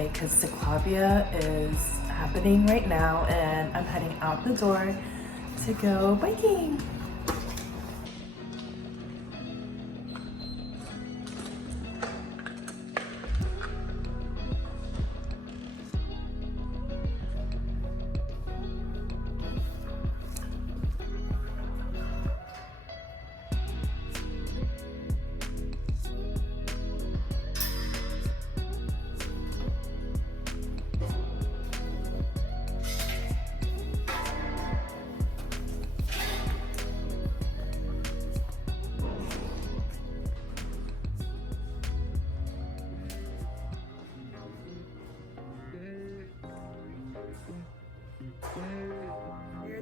today because CicLAvia is happening right now and I'm heading out the door to go biking.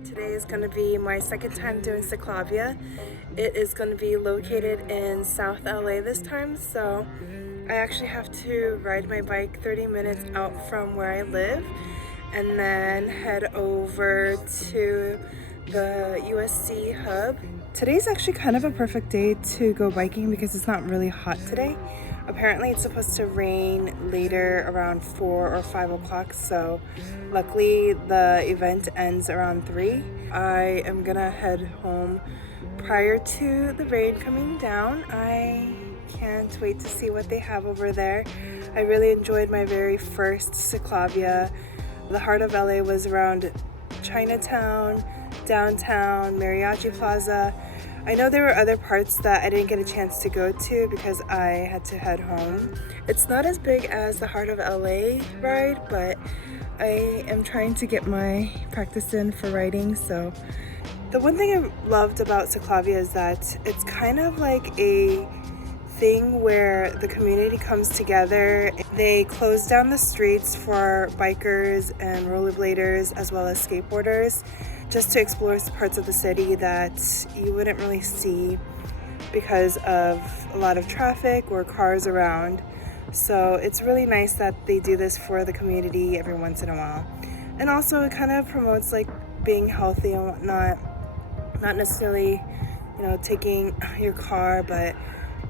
Today is going to be my second time doing CicLAvia. It is going to be located in South LA this time, so I actually have to ride my bike 30 minutes out from where I live and then head over to the USC hub. Today's actually kind of a perfect day to go biking because it's not really hot today. Apparently it's supposed to rain later around 4 or 5 o'clock, so luckily the event ends around 3. I am gonna head home prior to the rain coming down. I can't wait to see what they have over there. I really enjoyed my very first CicLAvia. The heart of LA was around Chinatown, downtown, Mariachi Plaza. I know there were other parts that I didn't get a chance to go to because I had to head home. It's not as big as the Heart of LA ride, but I am trying to get my practice in for riding. So the one thing I loved about CicLAvia is that it's kind of like a thing where the community comes together. They close down the streets for bikers and rollerbladers as well as skateboarders, just to explore parts of the city that you wouldn't really see because of a lot of traffic or cars around. So it's really nice that they do this for the community every once in a while. And also it kind of promotes like being healthy and whatnot, not necessarily, you know, taking your car, but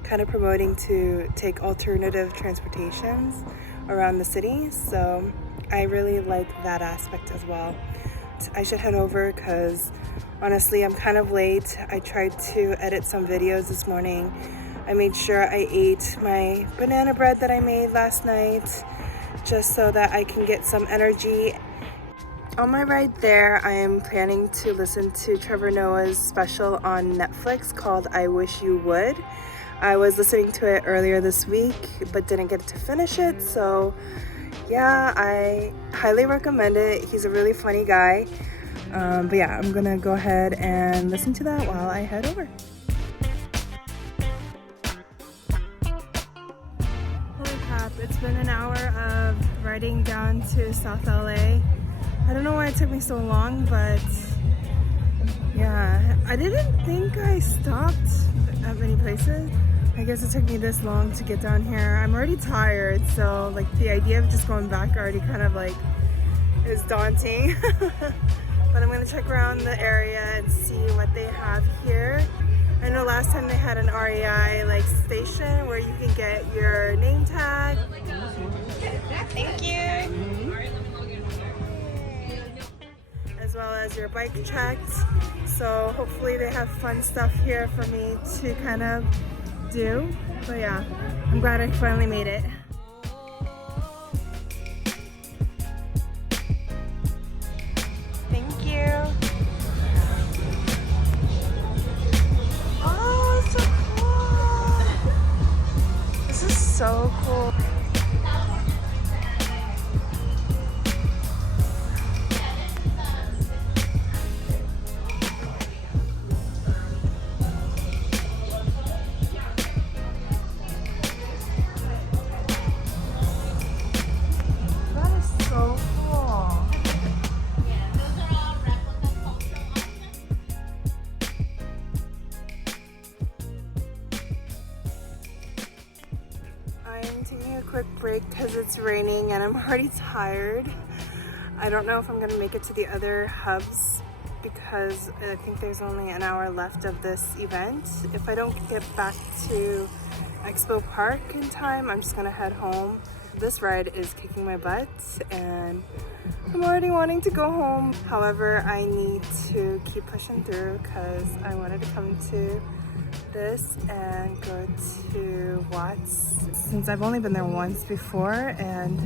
kind of promoting to take alternative transportations around the city. So I really like that aspect as well. I should head over because honestly I'm kind of late. I tried to edit some videos this morning. I made sure I ate my banana bread that I made last night just so that I can get some energy. On my ride there, I am planning to listen to Trevor Noah's special on Netflix called I Wish You Would. I was listening to it earlier this week but didn't get to finish it, so yeah, I highly recommend it. He's a really funny guy. But yeah, I'm gonna go ahead and listen to that while I head over. Holy crap, it's been an hour of riding down to South LA. I don't know why it took me so long, but yeah, I didn't think I stopped at many places. I guess it took me this long to get down here. I'm already tired, so like the idea of just going back already kind of like is daunting. But I'm gonna check around the area and see what they have here. I know last time they had an REI like station where you can get your name tag. Thank you. As well as your bike checked. So hopefully they have fun stuff here for me to kind of do. But yeah, I'm glad I finally made it. Thank you. Oh, it's so cool. This is so cool. Quick break because it's raining and I'm already tired. I don't know if I'm gonna make it to the other hubs because I think there's only an hour left of this event. If I don't get back to Expo Park in time, I'm just gonna head home This ride is kicking my butt and I'm already wanting to go home. However, I need to keep pushing through because I wanted to come to this and go to Watts since I've only been there once before, and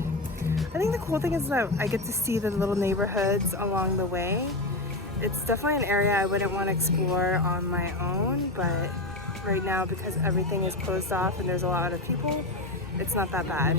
I think the cool thing is that I get to see the little neighborhoods along the way. It's definitely an area I wouldn't want to explore on my own, but right now because everything is closed off and there's a lot of people, it's not that bad.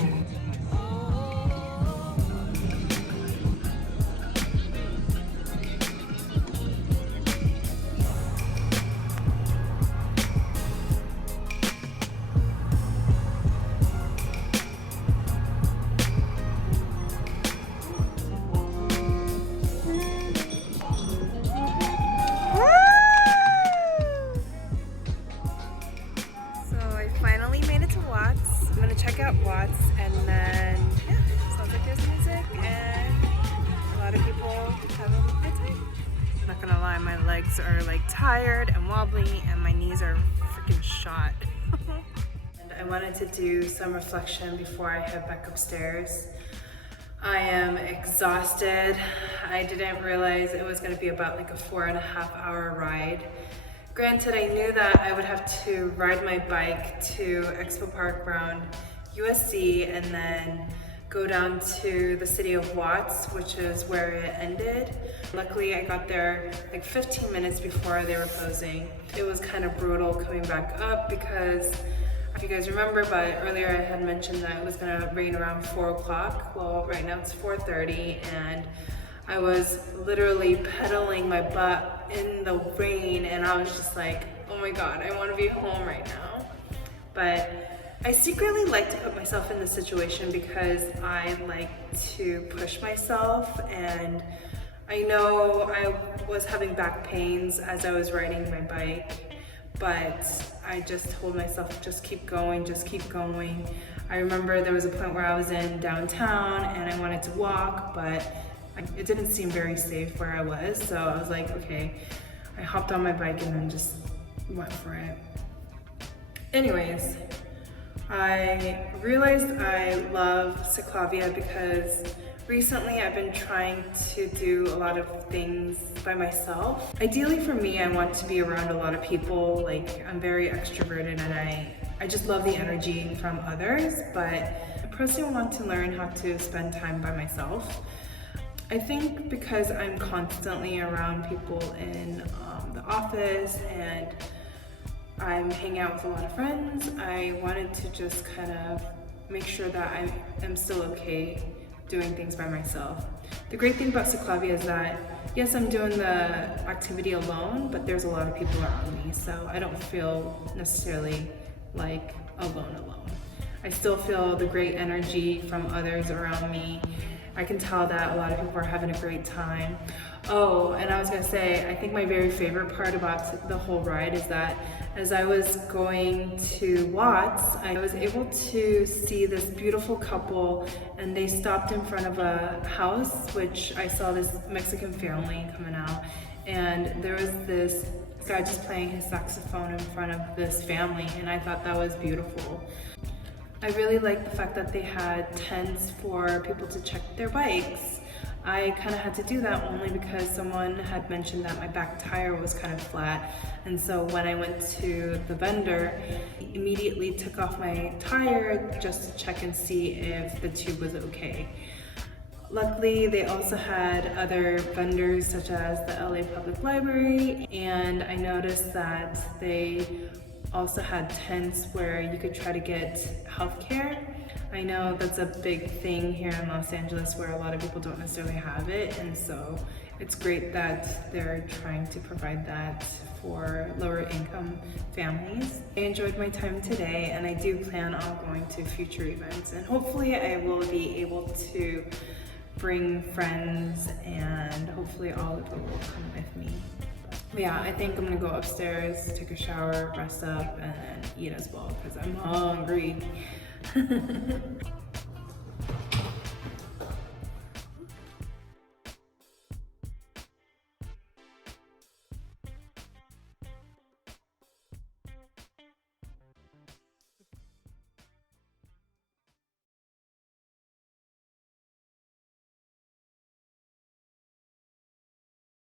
Check out Watts, and then yeah, sounds like there's music and a lot of people having a good time. I'm not gonna lie, my legs are like tired and wobbly and my knees are freaking shot. And I wanted to do some reflection before I head back upstairs. I am exhausted. I didn't realize it was gonna be about like a 4.5-hour ride. Granted, I knew that I would have to ride my bike to Expo Park around USC and then go down to the city of Watts, which is where it ended. Luckily, I got there like 15 minutes before they were closing. It was kind of brutal coming back up because, if you guys remember, but earlier I had mentioned that it was gonna rain around 4 o'clock. Well, right now it's 4:30 and I was literally pedaling my butt in the rain and I was just like, oh my God, I want to be home right now. But I secretly like to put myself in this situation because I like to push myself, and I know I was having back pains as I was riding my bike, but I just told myself, just keep going, just keep going. I remember there was a point where I was in downtown and I wanted to walk, but it didn't seem very safe where I was, so I was like, okay. I hopped on my bike and then just went for it. Anyways, I realized I love CicLAvia because recently I've been trying to do a lot of things by myself. Ideally for me, I want to be around a lot of people. Like, I'm very extroverted and I just love the energy from others, but I personally want to learn how to spend time by myself. I think because I'm constantly around people in the office and I'm hanging out with a lot of friends, I wanted to just kind of make sure that I am still okay doing things by myself. The great thing about CicLAvia is that, yes, I'm doing the activity alone, but there's a lot of people around me, so I don't feel necessarily like alone. I still feel the great energy from others around me. I can tell that a lot of people are having a great time. Oh, and I was gonna say, I think my very favorite part about the whole ride is that as I was going to Watts, I was able to see this beautiful couple, and they stopped in front of a house, which I saw this Mexican family coming out, and there was this guy just playing his saxophone in front of this family, and I thought that was beautiful. I really like the fact that they had tents for people to check their bikes. I kind of had to do that only because someone had mentioned that my back tire was kind of flat, and so when I went to the vendor, he immediately took off my tire just to check and see if the tube was okay. Luckily, they also had other vendors such as the LA Public Library, and I noticed that they also had tents where you could try to get healthcare. I know that's a big thing here in Los Angeles where a lot of people don't necessarily have it, and so it's great that they're trying to provide that for lower income families. I enjoyed my time today, and I do plan on going to future events, and hopefully I will be able to bring friends, and hopefully all of them will come with me. But yeah, I think I'm gonna go upstairs, take a shower, rest up, and eat as well because I'm hungry.